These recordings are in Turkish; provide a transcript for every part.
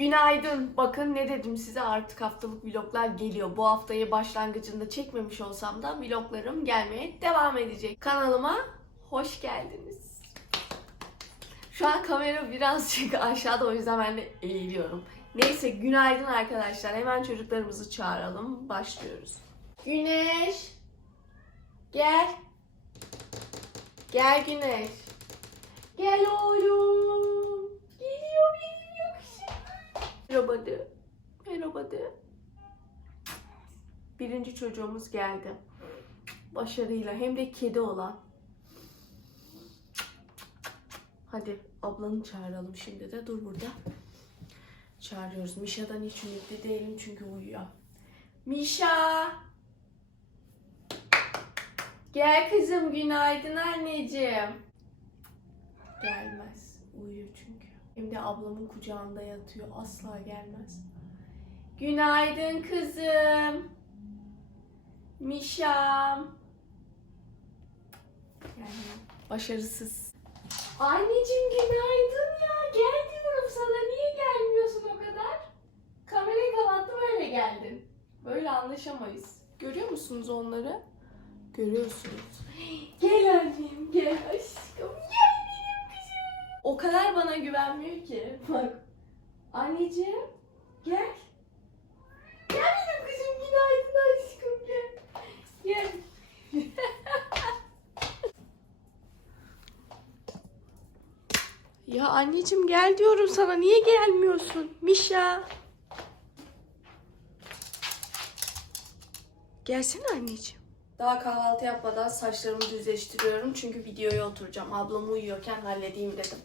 Günaydın. Bakın ne dedim size artık haftalık vloglar geliyor. Bu haftayı başlangıcında çekmemiş olsam da vloglarım gelmeye devam edecek. Kanalıma hoş geldiniz. Şu an kamera birazcık aşağıda o yüzden ben de eğiliyorum. Neyse günaydın arkadaşlar. Hemen çocuklarımızı çağıralım. Başlıyoruz. Güneş. Gel. Gel Güneş. Gel oğlum. Geliyor benim yakışıklı. Merhaba de. Merhaba de. Birinci çocuğumuz geldi. Başarıyla hem de kedi olan. Hadi ablanı çağıralım şimdi de. Dur burada. Çağırıyoruz. Mişa'dan hiç ümitli değilim çünkü uyuyor. Mişa! Gel kızım günaydın anneciğim. Gelmez. Uyuyor çünkü. Hem de ablamın kucağında yatıyor. Asla gelmez. Günaydın kızım. Mişam. Gelmiyor. Başarısız. Anneciğim günaydın ya. Gel diyorum sana. Niye gelmiyorsun o kadar? Kamerayı kapattım öyle geldin. Böyle anlaşamayız. Görüyor musunuz onları? Görüyorsunuz. Gel annem gel aşkım gel. O kadar bana güvenmiyor ki. Bak. Anneciğim gel. Gel benim kızım günaydın aşkım gel. Gel. ya anneciğim gel diyorum sana niye gelmiyorsun? Mişa. Gelsene anneciğim. Daha kahvaltı yapmadan saçlarımı düzleştiriyorum. Çünkü videoya oturacağım. Ablam uyuyorken halledeyim dedim.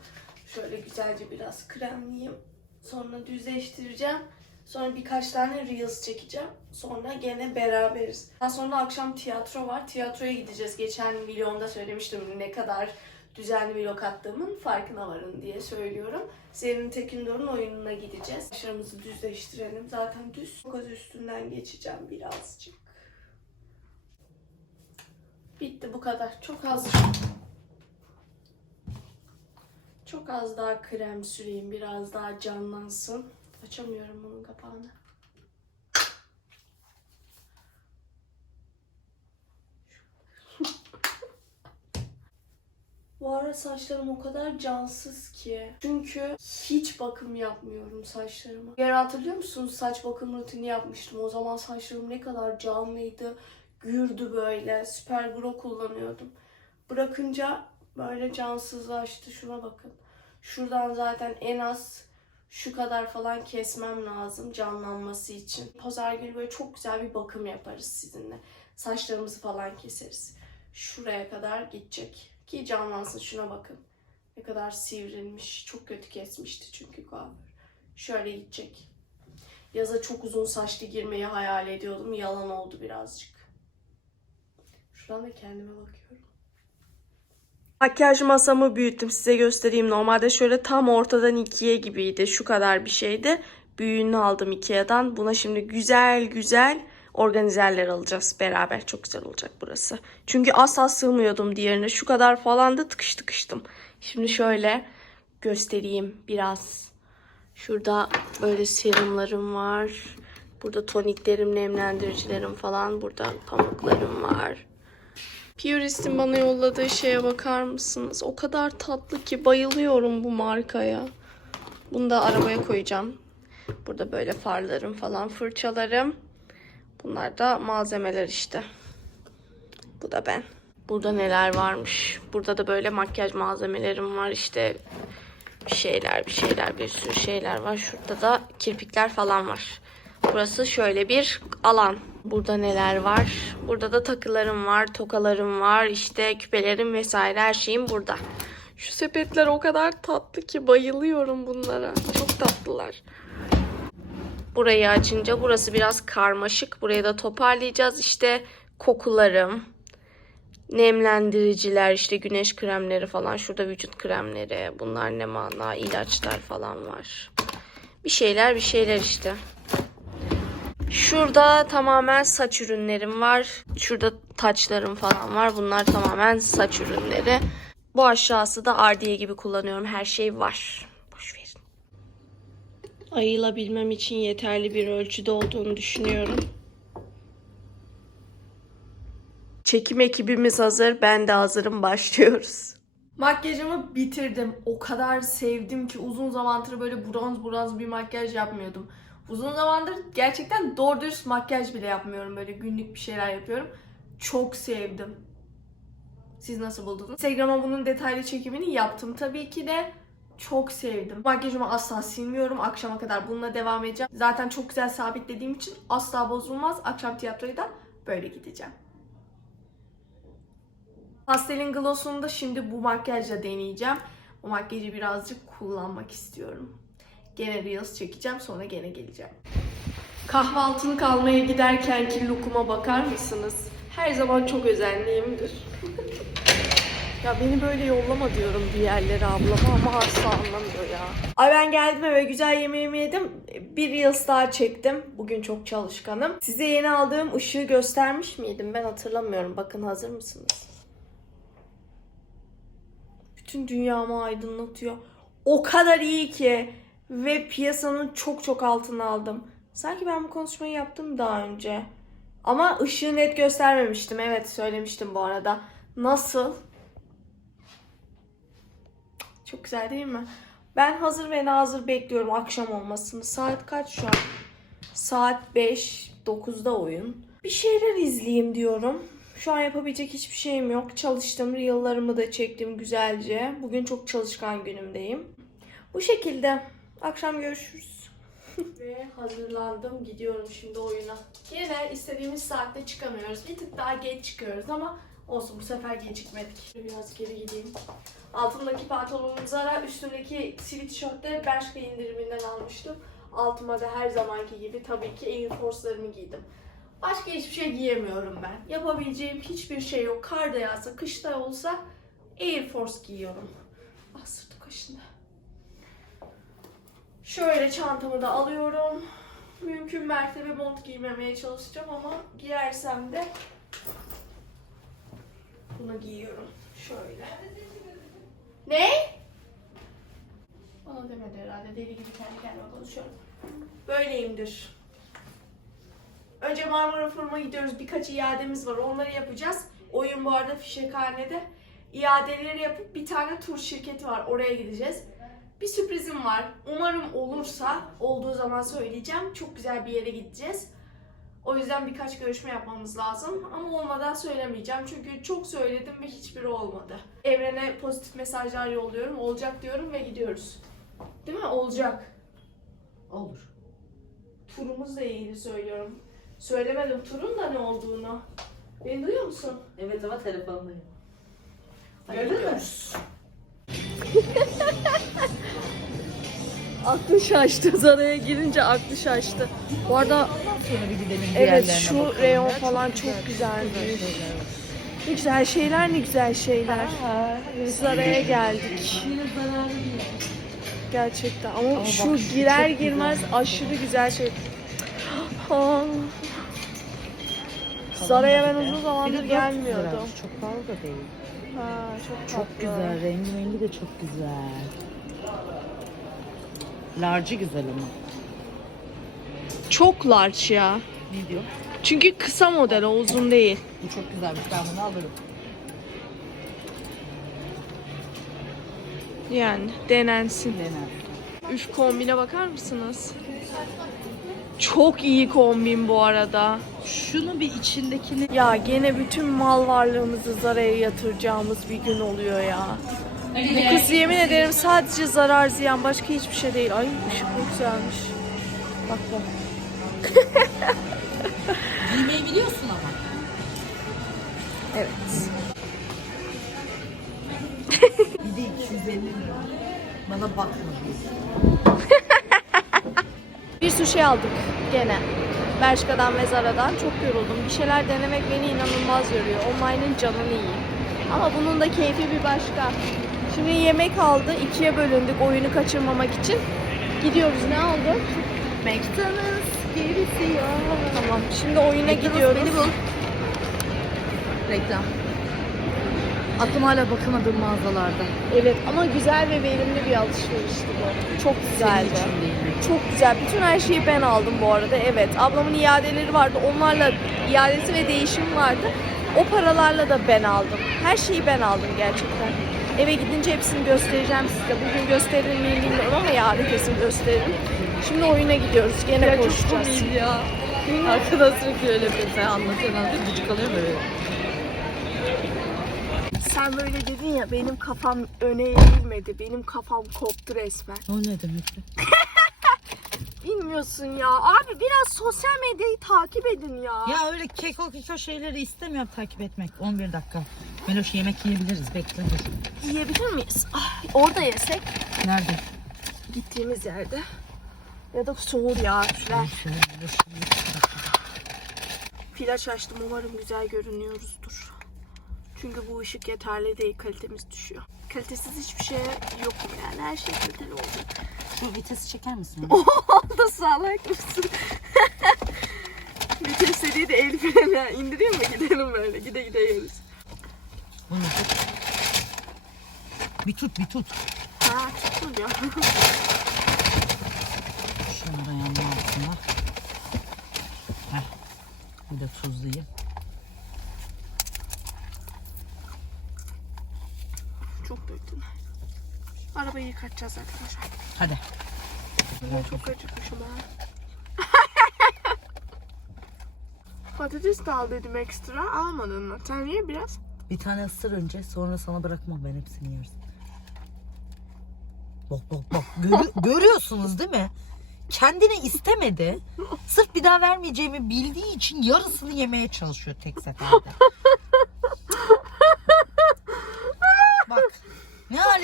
Şöyle güzelce biraz kremleyeyim. Sonra düzleştireceğim. Sonra birkaç tane reels çekeceğim. Sonra gene beraberiz. Daha sonra akşam tiyatro var. Tiyatroya gideceğiz. Geçen videomda söylemiştim ne kadar düzenli vlog attığımın farkına varın diye söylüyorum. Zerrin Tekindor'un oyununa gideceğiz. Saçlarımızı düzleştirelim. Zaten düz. Az üstünden geçeceğim birazcık. Bitti bu kadar. Çok az. Çok az daha krem süreyim. Biraz daha canlansın. Açamıyorum bunun kapağını. Bu ara saçlarım o kadar cansız ki. Çünkü hiç bakım yapmıyorum saçlarıma. Ara hatırlıyor musunuz? Saç bakım rutini yapmıştım. O zaman saçlarım ne kadar canlıydı gürdü böyle. Süper Grow kullanıyordum. Bırakınca böyle cansızlaştı. Şuna bakın. Şuradan zaten en az şu kadar falan kesmem lazım canlanması için. Pazar günü böyle çok güzel bir bakım yaparız sizinle. Saçlarımızı falan keseriz. Şuraya kadar gidecek. Ki canlansın şuna bakın. Ne kadar sivrilmiş. Çok kötü kesmişti çünkü kuaför. Şöyle gidecek. Yaza çok uzun saçlı girmeyi hayal ediyordum. Yalan oldu birazcık. Şuradan da kendime bakıyorum. Makyaj masamı büyüttüm. Size göstereyim. Normalde şöyle tam ortadan ikiye gibiydi. Şu kadar bir şeydi. Büyüğünü aldım Ikea'dan. Buna şimdi güzel güzel organizerler alacağız beraber. Çok güzel olacak burası. Çünkü asla sığmıyordum diğerine. Şu kadar falan da tıkış tıkıştım. Şimdi şöyle göstereyim biraz. Şurada böyle serumlarım var. Burada toniklerim, nemlendiricilerim falan. Burada pamuklarım var. Purist'in bana yolladığı şeye bakar mısınız? O kadar tatlı ki bayılıyorum bu markaya. Bunu da arabaya koyacağım. Burada böyle farlarım falan, fırçalarım. Bunlar da malzemeler işte. Bu da ben. Burada neler varmış? Burada da böyle makyaj malzemelerim var işte. Bir şeyler, bir şeyler, bir sürü şeyler var. Şurada da kirpikler falan var. Burası şöyle bir alan. Burada neler var? Burada da takılarım var, tokalarım var, işte küpelerim vesaire her şeyim burada. Şu sepetler o kadar tatlı ki bayılıyorum bunlara. Çok tatlılar. Burayı açınca burası biraz karmaşık. Burayı da toparlayacağız. İşte kokularım, nemlendiriciler, işte güneş kremleri falan. Şurada vücut kremleri. Bunlar ne mana, ilaçlar falan var. Bir şeyler bir şeyler işte. Şurada tamamen saç ürünlerim var. Şurada taçlarım falan var. Bunlar tamamen saç ürünleri. Bu aşağısı da ardiye gibi kullanıyorum. Her şey var. Boş verin. ayılabilmem için yeterli bir ölçüde olduğunu düşünüyorum. Çekim ekibimiz hazır, ben de hazırım. Başlıyoruz. Makyajımı bitirdim. O kadar sevdim ki uzun zamandır böyle bronz bronz bir makyaj yapmıyordum. Uzun zamandır gerçekten doğru dürüst makyaj bile yapmıyorum. Böyle günlük bir şeyler yapıyorum. Çok sevdim. Siz nasıl buldunuz? Instagram'a bunun detaylı çekimini yaptım tabii ki de. Çok sevdim. Makyajımı asla silmiyorum. Akşama kadar bununla devam edeceğim. Zaten çok güzel sabitlediğim için asla bozulmaz. Akşam tiyatroya da böyle gideceğim. Pastelin glossunu da şimdi bu makyajla deneyeceğim. Bu makyajı birazcık kullanmak istiyorum. Gene Reels çekeceğim sonra gene geleceğim. Kahvaltılık almaya giderkenki lookuma bakar mısınız? Her zaman çok özenliyimdir. ya beni böyle yollama diyorum bir yerlere ablama ama asla anlamıyor ya. Ay ben geldim eve güzel yemeğimi yedim. Bir Reels daha çektim. Bugün çok çalışkanım. Size yeni aldığım ışığı göstermiş miydim? Ben hatırlamıyorum. Bakın hazır mısınız? Bütün dünyamı aydınlatıyor. O kadar iyi ki ve piyasanın çok çok altına aldım. Sanki ben bu konuşmayı yaptım daha önce. Ama ışığı net göstermemiştim. Evet söylemiştim bu arada. Nasıl? Çok güzel değil mi? Ben hazır ve nazır bekliyorum akşam olmasını. Saat kaç şu an? Saat 5, 9'da oyun. Bir şeyler izleyeyim diyorum. Şu an yapabilecek hiçbir şeyim yok. Çalıştım, reel'larımı da çektim güzelce. Bugün çok çalışkan günümdeyim. Bu şekilde. Akşam görüşürüz. Ve hazırlandım. Gidiyorum şimdi oyuna. Yine istediğimiz saatte çıkamıyoruz. Bir tık daha geç çıkıyoruz ama olsun bu sefer gecikmedik. Biraz geri gideyim. Altımdaki pantolonum Zara, üstümdeki sweatshirt de Bershka indiriminden almıştım. Altıma da her zamanki gibi tabii ki Air Force'larımı giydim. Başka hiçbir şey giyemiyorum ben. Yapabileceğim hiçbir şey yok. Kar da yağsa, kış da olsa Air Force giyiyorum. Ah sırtım kaşındı. Şöyle çantamı da alıyorum. Mümkün mertebe mont giymemeye çalışacağım ama giyersem de bunu giyiyorum. Şöyle. Ne? Bana demedi herhalde. Deli gibi kendi kendime konuşuyorum. Böyleyimdir. Önce Marmara Forum'a gidiyoruz. Birkaç iademiz var. Onları yapacağız. Oyun bu arada fişekhanede. İadeleri yapıp bir tane tur şirketi var. Oraya gideceğiz. Bir sürprizim var. Umarım olursa, olduğu zaman söyleyeceğim. Çok güzel bir yere gideceğiz. O yüzden birkaç görüşme yapmamız lazım. Ama olmadan söylemeyeceğim. Çünkü çok söyledim ve hiçbiri olmadı. Evrene pozitif mesajlar yolluyorum. Olacak diyorum ve gidiyoruz. Değil mi? Olacak. Olur. Turumuzla ilgili söylüyorum. Söylemedim turun da ne olduğunu. Beni duyuyor musun? Evet ama telefondayım. Gördün mü? gidiyoruz. aklı şaştı. Zara'ya girince aklı şaştı. Bu arada sonra bir gidelim Evet, diğerlerine şu bakalım reyon falan çok güzelmiş. ne güzel şeyler ne güzel şeyler. Evet. Zara'ya geldik. Gerçekten ama, şu bak, şu girer çok girmez aşırı güzel şey. Kalın Zara'ya ben uzun zamandır dört gelmiyordum. lira. Çok da değil. ha, çok tatlı. Çok güzel. Rengi rengi de çok güzel. Large'ı güzel ama. Çok large ya. Ne diyor? Çünkü kısa model o uzun değil. Bu çok güzelmiş. Ben bunu alırım. Yani denensin. Dene. Üf kombine bakar mısınız? Çok iyi kombin bu arada. Şunu bir içindekini Ya gene bütün mal varlığımızı Zara'ya yatıracağımız bir gün oluyor ya. Bu kız yemin ederim sadece zarar ziyan başka hiçbir şey değil. Ay ışık ne güzelmiş. Bak bak. giymeyi biliyorsun ama. Evet. Bir de 250 lira. Bana bakma. Bir sürü şey aldık gene. Bershka'dan ve Zara'dan çok yoruldum. Bir şeyler denemek beni inanılmaz yoruyor. Online'ın canını yiyeyim. Ama bunun da keyfi bir başka. Şimdi yemek aldı. ikiye bölündük oyunu kaçırmamak için. Gidiyoruz. Ne aldı? McDonald's gerisi ya. Tamam. Şimdi oyuna gidiyoruz. Beni bul. Reklam. Aklım hala bakamadığım mağazalarda. Evet ama güzel ve verimli bir alışverişti bu. Çok güzeldi. Çok güzel. Bütün her şeyi ben aldım bu arada. Evet. Ablamın iadeleri vardı. Onlarla iadesi ve değişim vardı. O paralarla da ben aldım. Her şeyi ben aldım gerçekten. Eve gidince hepsini göstereceğim size. Bugün gösteririm mi bilmiyorum ama yarın kesin gösteririm. Şimdi oyuna gidiyoruz. Gene Ya çok koşacağız. komik ya. Arkadan sürekli öyle bir anlatıyorsun anlatıyorsun. Gıcık alıyor böyle. Sen böyle dedin ya benim kafam öne eğilmedi. Benim kafam koptu resmen. O ne demek? Bilmiyorsun ya. Abi biraz sosyal medyayı takip edin ya. Ya öyle keko keko şeyleri istemiyorum takip etmek. 11 dakika. Meloş yemek yiyebiliriz. Bekle dur. Yiyebilir miyiz? Ah, orada yesek. Nerede? Gittiğimiz yerde. Ya da soğur ya filan. Şöyle Flaş açtım umarım güzel görünüyoruzdur. Çünkü bu ışık yeterli değil kalitemiz düşüyor. Kalitesiz hiçbir şey yok yani her şey kaliteli olacak. Şu vitesi çeker misin? da salak mısın? Vites dediği de el freni. İndireyim mi gidelim böyle gide gide yeriz. Bunu tut. Bir tut bir tut. Ha tutun ya. Şunu da yanına altına. Heh. Bir de tuzlayayım. Çok döktün. Arabayı yıkatacağız arkadaşlar. Hadi. Ben çok acıkmışım ha. Patates de al dedim ekstra. Almadın mı? Sen ye biraz. Bir tane ısır önce sonra sana bırakmam ben hepsini yersin. Bak bak bak Görü- görüyorsunuz değil mi? Kendini istemedi. Sırf bir daha vermeyeceğimi bildiği için yarısını yemeye çalışıyor tek seferde. bak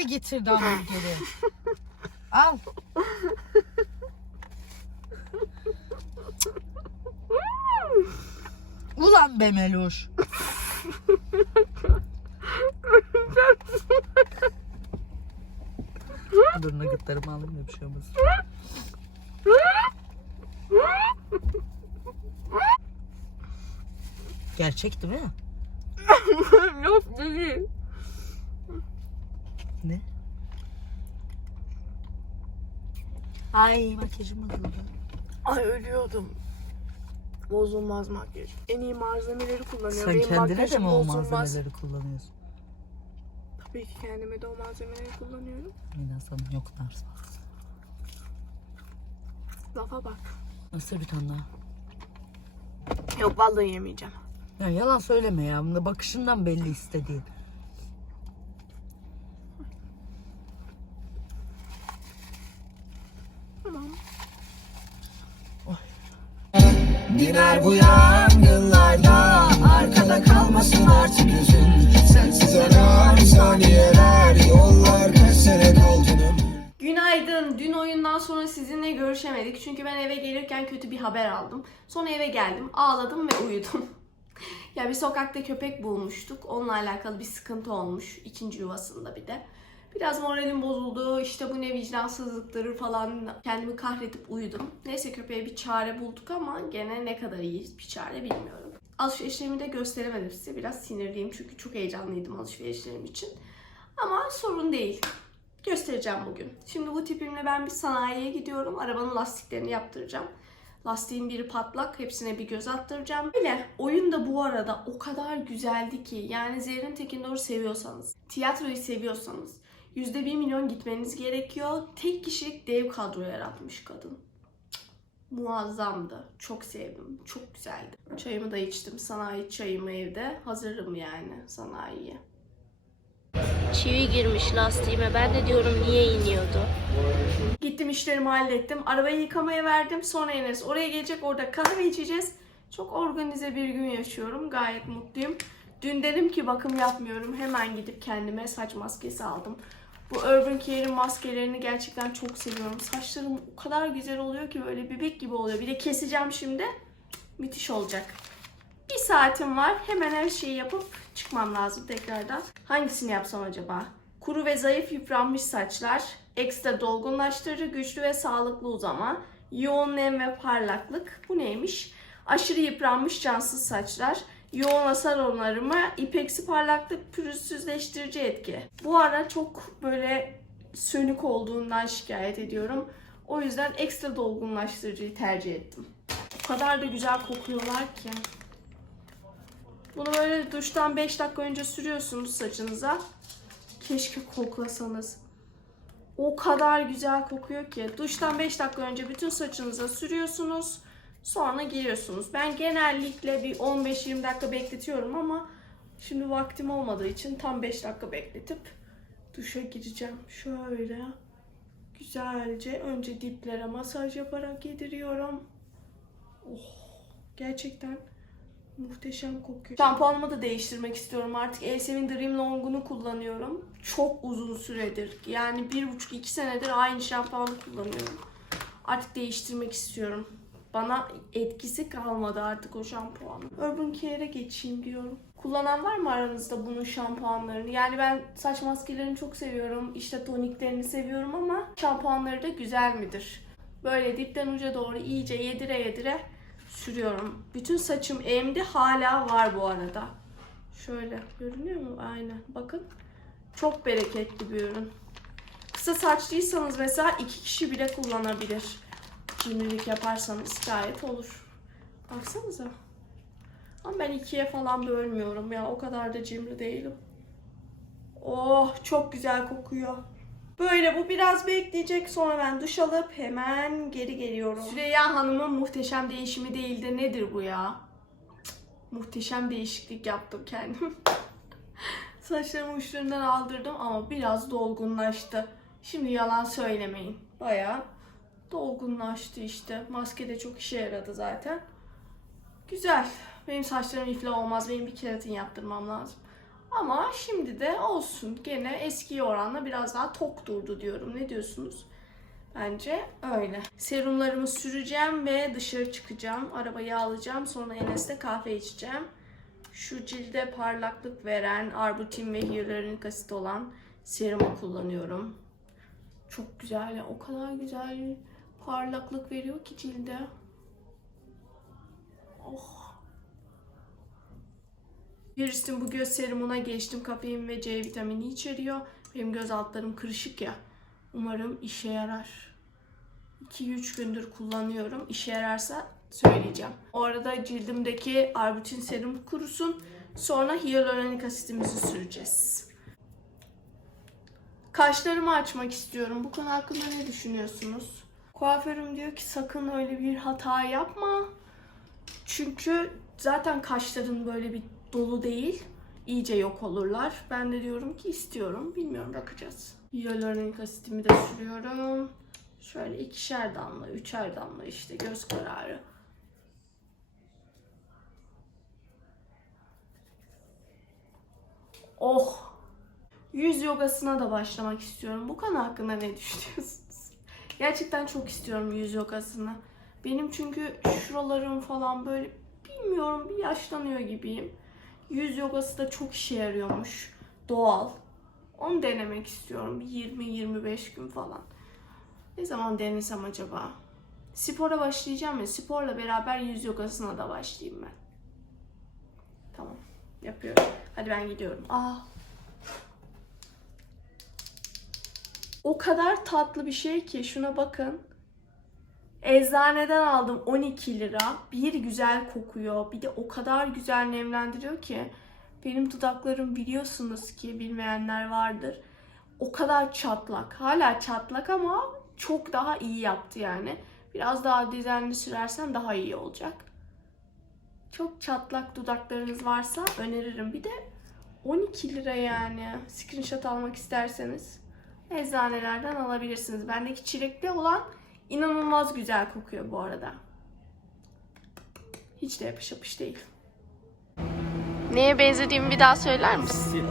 hale getirdi hamburgeri. Al. Ulan be Meloş. Dur nuggetlarımı alayım da bir şey olmaz. Gerçek değil mi? Yok değil. Ne? Ay makyajım bozuldu. Ay ölüyordum. Bozulmaz makyaj. En iyi malzemeleri kullanıyorum. Sen Benim kendine de makyajım mi o bozulmaz. malzemeleri kullanıyorsun? Tabii ki kendime de o malzemeleri kullanıyorum. Neden sana yok ders Lafa bak. Nasıl bir tane daha? Yok vallahi yemeyeceğim. Ya yalan söyleme ya. Bunda bakışından belli istediğin. Tamam. Diner bu yangınlarda Arkada kalmasın artık yüzün Sensiz aran saniyeler Yollar kaç sene kaldı Günaydın. Dün oyundan sonra sizinle görüşemedik. Çünkü ben eve gelirken kötü bir haber aldım. Sonra eve geldim, ağladım ve uyudum. ya bir sokakta köpek bulmuştuk. Onunla alakalı bir sıkıntı olmuş. ikinci yuvasında bir de. Biraz moralim bozuldu. İşte bu ne vicdansızlıktır falan. Kendimi kahredip uyudum. Neyse köpeğe bir çare bulduk ama gene ne kadar iyi bir çare bilmiyorum. Alışverişlerimi de gösteremedim size. Biraz sinirliyim çünkü çok heyecanlıydım alışverişlerim için. Ama sorun değil. Göstereceğim bugün. Şimdi bu tipimle ben bir sanayiye gidiyorum. Arabanın lastiklerini yaptıracağım. Lastiğin biri patlak. Hepsine bir göz attıracağım. Öyle. Oyun da bu arada o kadar güzeldi ki. Yani Zerrin Tekindor'u seviyorsanız, tiyatroyu seviyorsanız %1 milyon gitmeniz gerekiyor. Tek kişilik dev kadro yaratmış kadın. Muazzamdı. Çok sevdim. Çok güzeldi. Çayımı da içtim. Sanayi çayımı evde. Hazırım yani sanayiye. Çivi girmiş lastiğime. Ben de diyorum niye iniyordu? Gittim işlerimi hallettim. Arabayı yıkamaya verdim. Sonra Enes oraya gelecek. Orada kahve içeceğiz. Çok organize bir gün yaşıyorum. Gayet mutluyum. Dün dedim ki bakım yapmıyorum. Hemen gidip kendime saç maskesi aldım. Bu Urban Care'in maskelerini gerçekten çok seviyorum. Saçlarım o kadar güzel oluyor ki böyle bebek gibi oluyor. Bir de keseceğim şimdi. Müthiş olacak. Bir saatim var. Hemen her şeyi yapıp çıkmam lazım tekrardan. Hangisini yapsam acaba? Kuru ve zayıf yıpranmış saçlar, ekstra dolgunlaştırıcı, güçlü ve sağlıklı uzama, yoğun nem ve parlaklık. Bu neymiş? Aşırı yıpranmış cansız saçlar, yoğun hasar onarımı, ipeksi parlaklık, pürüzsüzleştirici etki. Bu ara çok böyle sönük olduğundan şikayet ediyorum. O yüzden ekstra dolgunlaştırıcıyı tercih ettim. O kadar da güzel kokuyorlar ki. Bunu böyle duştan 5 dakika önce sürüyorsunuz saçınıza. Keşke koklasanız. O kadar güzel kokuyor ki. Duştan 5 dakika önce bütün saçınıza sürüyorsunuz. Sonra giriyorsunuz. Ben genellikle bir 15-20 dakika bekletiyorum ama şimdi vaktim olmadığı için tam 5 dakika bekletip duşa gireceğim. Şöyle güzelce önce diplere masaj yaparak yediriyorum. Oh, gerçekten muhteşem kokuyor. Şampuanımı da değiştirmek istiyorum. Artık Elsevin Dream Long'unu kullanıyorum. Çok uzun süredir. Yani 1,5-2 senedir aynı şampuanı kullanıyorum. Artık değiştirmek istiyorum. Bana etkisi kalmadı artık o şampuanın. Urban Care'e geçeyim diyorum. Kullanan var mı aranızda bunun şampuanlarını? Yani ben saç maskelerini çok seviyorum. İşte toniklerini seviyorum ama şampuanları da güzel midir? Böyle dipten uca doğru iyice yedire yedire sürüyorum. Bütün saçım emdi hala var bu arada. Şöyle görünüyor mu? Aynen. Bakın. Çok bereketli bir ürün. Kısa saçlıysanız mesela iki kişi bile kullanabilir. Cimrilik yaparsanız gayet olur. Baksanıza. Ama ben ikiye falan bölmüyorum ya. O kadar da cimri değilim. Oh çok güzel kokuyor. Böyle bu biraz bekleyecek. Sonra ben duş alıp hemen geri geliyorum. Süreyya Hanım'ın muhteşem değişimi değil de nedir bu ya? Muhteşem değişiklik yaptım kendim. Saçlarımı uçlarından aldırdım ama biraz dolgunlaştı. Şimdi yalan söylemeyin. Bayağı dolgunlaştı işte. Maske de çok işe yaradı zaten. Güzel. Benim saçlarım ifle olmaz. Benim bir keratin yaptırmam lazım. Ama şimdi de olsun. Gene eski oranla biraz daha tok durdu diyorum. Ne diyorsunuz? Bence öyle. Serumlarımı süreceğim ve dışarı çıkacağım. Arabayı alacağım. Sonra Enes'te kahve içeceğim. Şu cilde parlaklık veren arbutin ve hyaluronik asit olan serumu kullanıyorum. Çok güzel ya. O kadar güzel parlaklık veriyor ki cilde. Oh. Virüs'ün bu göz serumuna geçtim. Kafein ve C vitamini içeriyor. Benim göz altlarım kırışık ya. Umarım işe yarar. 2-3 gündür kullanıyorum. İşe yararsa söyleyeceğim. O arada cildimdeki arbutin serum kurusun. Sonra hyaluronik asitimizi süreceğiz. Kaşlarımı açmak istiyorum. Bu konu hakkında ne düşünüyorsunuz? Kuaförüm diyor ki sakın öyle bir hata yapma. Çünkü zaten kaşların böyle bir dolu değil. İyice yok olurlar. Ben de diyorum ki istiyorum. Bilmiyorum bakacağız. Hyaluronik asitimi de sürüyorum. Şöyle ikişer damla, üçer damla işte göz kararı. Oh! Yüz yogasına da başlamak istiyorum. Bu konu hakkında ne düşünüyorsunuz? Gerçekten çok istiyorum yüz yogasını. Benim çünkü şuralarım falan böyle bilmiyorum bir yaşlanıyor gibiyim. Yüz yogası da çok işe yarıyormuş. Doğal. Onu denemek istiyorum. Bir 20-25 gün falan. Ne zaman denesem acaba? Spora başlayacağım ya. Sporla beraber yüz yogasına da başlayayım ben. Tamam. Yapıyorum. Hadi ben gidiyorum. Aa. O kadar tatlı bir şey ki şuna bakın. Eczaneden aldım 12 lira. Bir güzel kokuyor. Bir de o kadar güzel nemlendiriyor ki. Benim dudaklarım biliyorsunuz ki bilmeyenler vardır. O kadar çatlak. Hala çatlak ama çok daha iyi yaptı yani. Biraz daha düzenli sürersen daha iyi olacak. Çok çatlak dudaklarınız varsa öneririm. Bir de 12 lira yani. Screenshot almak isterseniz eczanelerden alabilirsiniz. Bendeki çilekli olan inanılmaz güzel kokuyor bu arada. Hiç de yapış yapış değil. Neye benzediğimi bir daha söyler misin?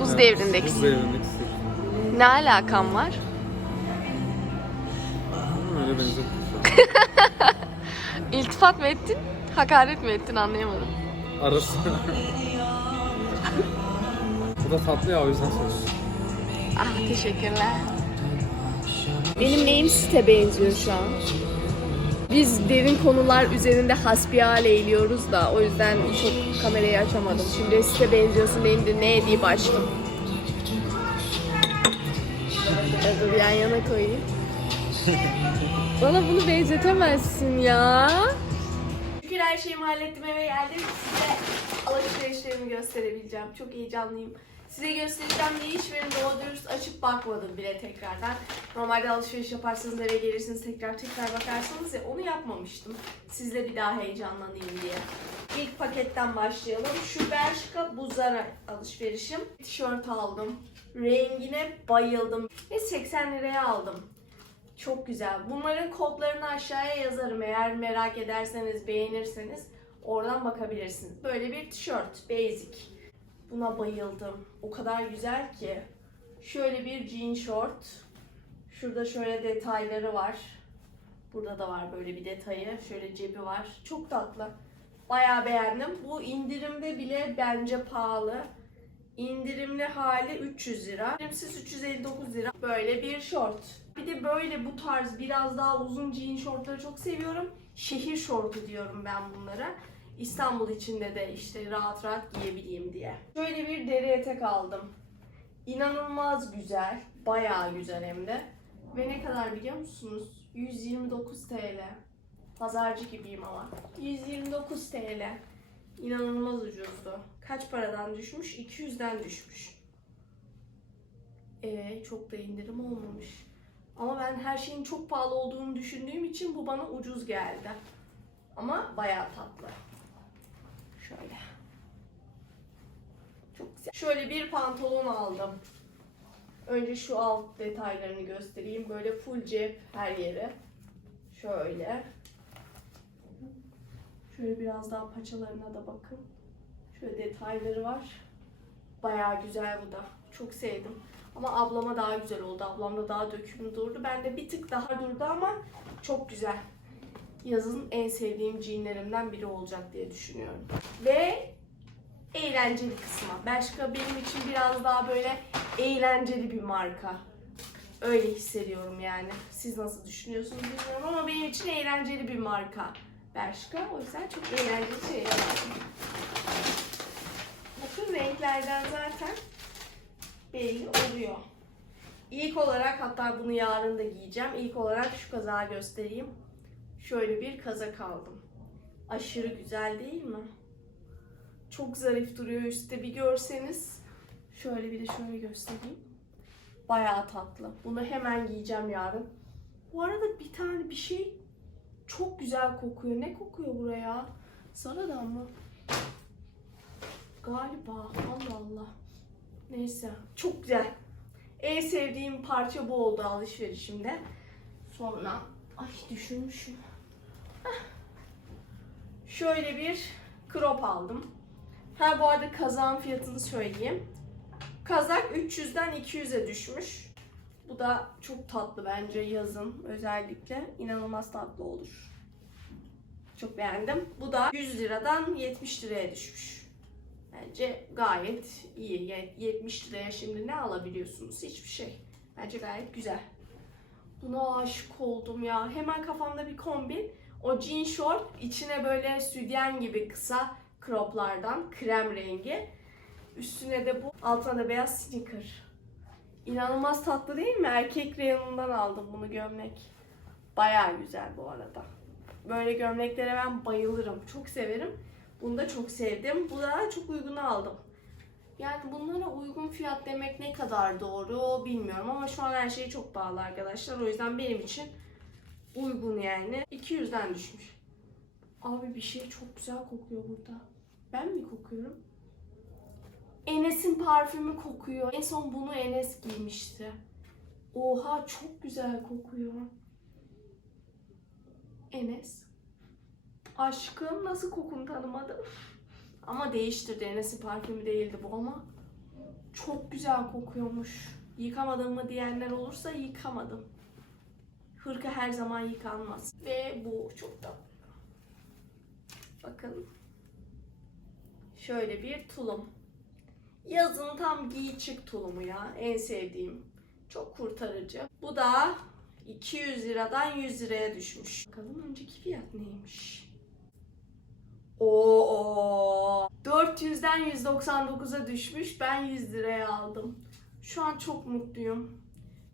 Buz devrindeki. Buz devrindeki sit. Ne alakan var? Öyle benzettim İltifat mı ettin? Hakaret mi ettin anlayamadım. Arası. Bu da tatlı ya o yüzden söylüyorum. Ah teşekkürler. Benim neyim site benziyor şu an? Biz derin konular üzerinde hasbihal eğiliyoruz da o yüzden çok kamerayı açamadım. Şimdi size benziyorsun deyince ne diye başladım. Dur yan yana koyayım. Bana bunu benzetemezsin ya. Şükür her şeyimi hallettim eve geldim. Size alışverişlerimi gösterebileceğim. Çok heyecanlıyım. Size göstereceğim diye hiçbirini doğru dürüst açıp bakmadım bile tekrardan. Normalde alışveriş yaparsanız eve gelirsiniz tekrar tekrar bakarsınız ya onu yapmamıştım. Sizle bir daha heyecanlanayım diye. İlk paketten başlayalım. Şu Bershka bu Zara alışverişim. Tişört aldım. Rengine bayıldım. Ve 80 liraya aldım. Çok güzel. Bunların kodlarını aşağıya yazarım eğer merak ederseniz, beğenirseniz oradan bakabilirsiniz. Böyle bir tişört, basic. Buna bayıldım. O kadar güzel ki. Şöyle bir jean short. Şurada şöyle detayları var. Burada da var böyle bir detayı. Şöyle cebi var. Çok tatlı. Bayağı beğendim. Bu indirimde bile bence pahalı. İndirimli hali 300 lira. İndirimsiz 359 lira. Böyle bir short. Bir de böyle bu tarz biraz daha uzun jean shortları çok seviyorum. Şehir şortu diyorum ben bunlara. İstanbul içinde de işte rahat rahat giyebileyim diye. Şöyle bir deri etek aldım. İnanılmaz güzel. Bayağı güzel hem de. Ve ne kadar biliyor musunuz? 129 TL. Pazarcı gibiyim ama. 129 TL. İnanılmaz ucuzdu. Kaç paradan düşmüş? 200'den düşmüş. Ee, çok da indirim olmamış. Ama ben her şeyin çok pahalı olduğunu düşündüğüm için bu bana ucuz geldi. Ama bayağı tatlı. Şöyle. Çok güzel. Şöyle bir pantolon aldım. Önce şu alt detaylarını göstereyim. Böyle full cep her yere. Şöyle. Şöyle biraz daha paçalarına da bakın. Şöyle detayları var. Bayağı güzel bu da. Çok sevdim. Ama ablama daha güzel oldu. Ablamda daha dökümlü durdu. Bende bir tık daha durdu ama çok güzel. Yazın en sevdiğim jeanlerimden biri olacak diye düşünüyorum. Ve eğlenceli kısmı. Bershka benim için biraz daha böyle eğlenceli bir marka. Öyle hissediyorum yani. Siz nasıl düşünüyorsunuz bilmiyorum ama benim için eğlenceli bir marka. Bershka. O yüzden çok eğlenceli şeyler. Bakın renklerden zaten belli oluyor. İlk olarak hatta bunu yarın da giyeceğim. İlk olarak şu kazağı göstereyim. Şöyle bir kazak aldım. Aşırı güzel değil mi? Çok zarif duruyor üstte bir görseniz. Şöyle bir de şöyle göstereyim. Bayağı tatlı. Bunu hemen giyeceğim yarın. Bu arada bir tane bir şey çok güzel kokuyor. Ne kokuyor buraya? Sarıdan mı? Galiba. Allah Allah. Neyse. Çok güzel. En sevdiğim parça bu oldu alışverişimde. Sonra ay düşürmüşüm. Şöyle bir crop aldım. Ha bu arada kazağın fiyatını söyleyeyim. Kazak 300'den 200'e düşmüş. Bu da çok tatlı bence yazın özellikle. inanılmaz tatlı olur. Çok beğendim. Bu da 100 liradan 70 liraya düşmüş. Bence gayet iyi. Yani 70 liraya şimdi ne alabiliyorsunuz? Hiçbir şey. Bence gayet güzel. Buna aşık oldum ya. Hemen kafamda bir kombin. O jean short içine böyle sütyen gibi kısa croplardan krem rengi. Üstüne de bu. Altına da beyaz sneaker. İnanılmaz tatlı değil mi? Erkek reyonundan aldım bunu gömlek. Bayağı güzel bu arada. Böyle gömleklere ben bayılırım. Çok severim. Bunu da çok sevdim. Bu da çok uyguna aldım. Yani bunlara uygun fiyat demek ne kadar doğru bilmiyorum ama şu an her şey çok pahalı arkadaşlar. O yüzden benim için uygun yani. 200'den düşmüş. Abi bir şey çok güzel kokuyor burada. Ben mi kokuyorum? Enes'in parfümü kokuyor. En son bunu Enes giymişti. Oha çok güzel kokuyor. Enes. Aşkım nasıl kokunu tanımadım. Ama değiştirdi. Enes'in parfümü değildi bu ama. Çok güzel kokuyormuş. Yıkamadım mı diyenler olursa yıkamadım. Hırka her zaman yıkanmaz. Ve bu çok da. Bakın. Şöyle bir tulum. Yazın tam giy çık tulumu ya. En sevdiğim. Çok kurtarıcı. Bu da 200 liradan 100 liraya düşmüş. Bakalım önceki fiyat neymiş? Oo. 400'den 199'a düşmüş. Ben 100 liraya aldım. Şu an çok mutluyum.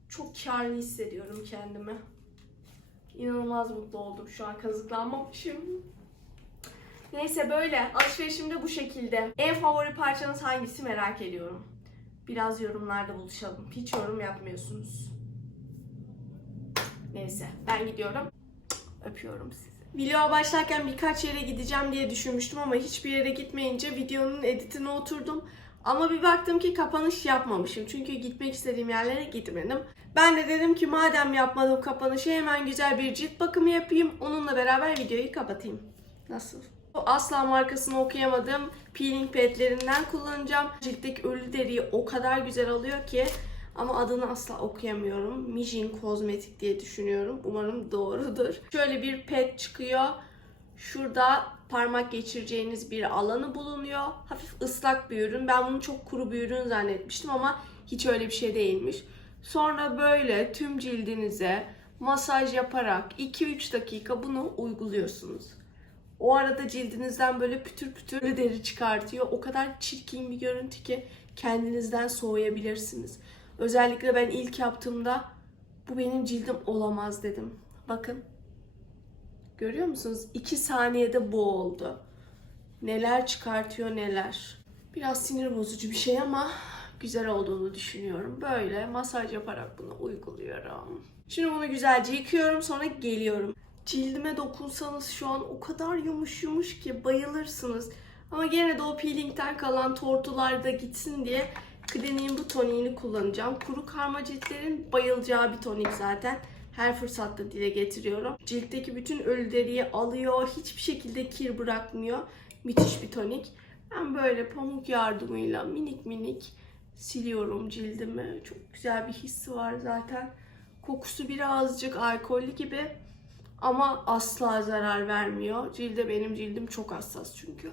Çok karlı hissediyorum kendimi. İnanılmaz mutlu oldum şu an kazıklanmamışım. Neyse böyle. Alışverişim de bu şekilde. En favori parçanız hangisi merak ediyorum. Biraz yorumlarda buluşalım. Hiç yorum yapmıyorsunuz. Neyse ben gidiyorum. Öpüyorum sizi. Videoya başlarken birkaç yere gideceğim diye düşünmüştüm ama hiçbir yere gitmeyince videonun editine oturdum. Ama bir baktım ki kapanış yapmamışım. Çünkü gitmek istediğim yerlere gitmedim. Ben de dedim ki madem yapmadım kapanışı hemen güzel bir cilt bakımı yapayım. Onunla beraber videoyu kapatayım. Nasıl? Asla markasını okuyamadığım peeling padlerinden kullanacağım. Ciltteki ölü deriyi o kadar güzel alıyor ki ama adını asla okuyamıyorum. Mijin Kozmetik diye düşünüyorum. Umarım doğrudur. Şöyle bir pet çıkıyor. Şurada parmak geçireceğiniz bir alanı bulunuyor. Hafif ıslak bir ürün. Ben bunu çok kuru bir ürün zannetmiştim ama hiç öyle bir şey değilmiş. Sonra böyle tüm cildinize masaj yaparak 2-3 dakika bunu uyguluyorsunuz. O arada cildinizden böyle pütür pütür deri çıkartıyor. O kadar çirkin bir görüntü ki kendinizden soğuyabilirsiniz. Özellikle ben ilk yaptığımda bu benim cildim olamaz dedim. Bakın. Görüyor musunuz? 2 saniyede bu oldu. Neler çıkartıyor neler. Biraz sinir bozucu bir şey ama güzel olduğunu düşünüyorum. Böyle masaj yaparak bunu uyguluyorum. Şimdi bunu güzelce yıkıyorum sonra geliyorum. Cildime dokunsanız şu an o kadar yumuş yumuş ki bayılırsınız. Ama gene de o peelingden kalan tortular da gitsin diye Clinique'in bu toniğini kullanacağım. Kuru karma ciltlerin bayılacağı bir tonik zaten. Her fırsatta dile getiriyorum. Ciltteki bütün ölü deriyi alıyor. Hiçbir şekilde kir bırakmıyor. Müthiş bir tonik. Ben böyle pamuk yardımıyla minik minik siliyorum cildimi. Çok güzel bir hissi var zaten. Kokusu birazcık alkollü gibi ama asla zarar vermiyor. Cilde benim cildim çok hassas çünkü.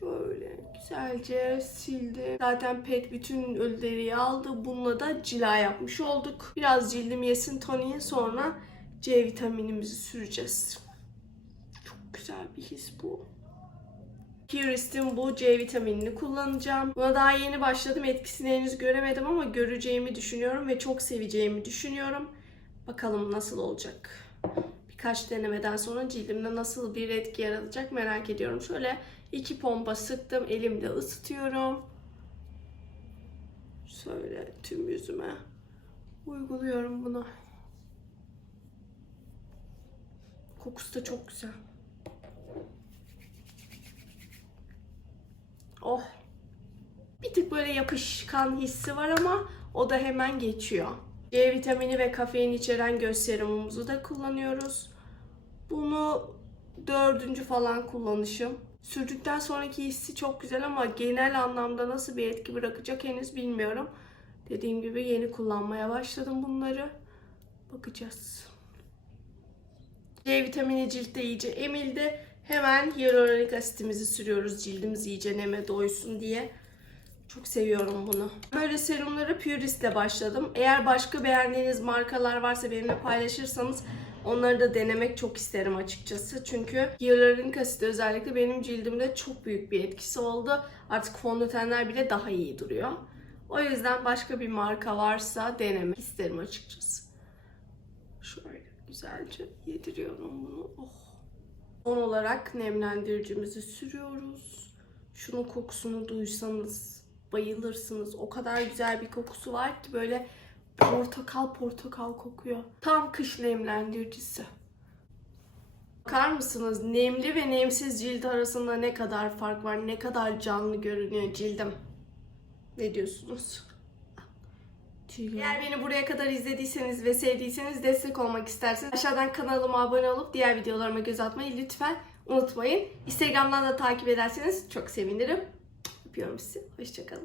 Şöyle güzelce sildi. Zaten pet bütün ölü deriyi aldı. Bununla da cila yapmış olduk. Biraz cildim yesin toniği sonra C vitaminimizi süreceğiz. Çok güzel bir his bu. Purist'in bu C vitaminini kullanacağım. Buna daha yeni başladım. Etkisini henüz göremedim ama göreceğimi düşünüyorum ve çok seveceğimi düşünüyorum. Bakalım nasıl olacak. Birkaç denemeden sonra cildimde nasıl bir etki yaratacak merak ediyorum. Şöyle iki pompa sıktım. Elimde ısıtıyorum. Şöyle tüm yüzüme uyguluyorum bunu. Kokusu da çok güzel. Oh. Bir tık böyle yapışkan hissi var ama o da hemen geçiyor. C vitamini ve kafein içeren göz serumumuzu da kullanıyoruz. Bunu dördüncü falan kullanışım. Sürdükten sonraki hissi çok güzel ama genel anlamda nasıl bir etki bırakacak henüz bilmiyorum. Dediğim gibi yeni kullanmaya başladım bunları. Bakacağız. C vitamini ciltte iyice emildi. Hemen hyaluronik asitimizi sürüyoruz cildimiz iyice neme doysun diye. Çok seviyorum bunu. Böyle serumlara Purist'le başladım. Eğer başka beğendiğiniz markalar varsa benimle paylaşırsanız onları da denemek çok isterim açıkçası. Çünkü hyaluronik asit özellikle benim cildimde çok büyük bir etkisi oldu. Artık fondötenler bile daha iyi duruyor. O yüzden başka bir marka varsa denemek isterim açıkçası. Şöyle güzelce yediriyorum bunu. Oh. Son olarak nemlendiricimizi sürüyoruz. Şunun kokusunu duysanız bayılırsınız. O kadar güzel bir kokusu var ki böyle portakal portakal kokuyor. Tam kış nemlendiricisi. Bakar mısınız? Nemli ve nemsiz cilt arasında ne kadar fark var? Ne kadar canlı görünüyor cildim. Ne diyorsunuz? Eğer beni buraya kadar izlediyseniz ve sevdiyseniz destek olmak isterseniz aşağıdan kanalıma abone olup diğer videolarıma göz atmayı lütfen unutmayın. Instagram'dan da takip ederseniz çok sevinirim. Öpüyorum sizi. Hoşçakalın.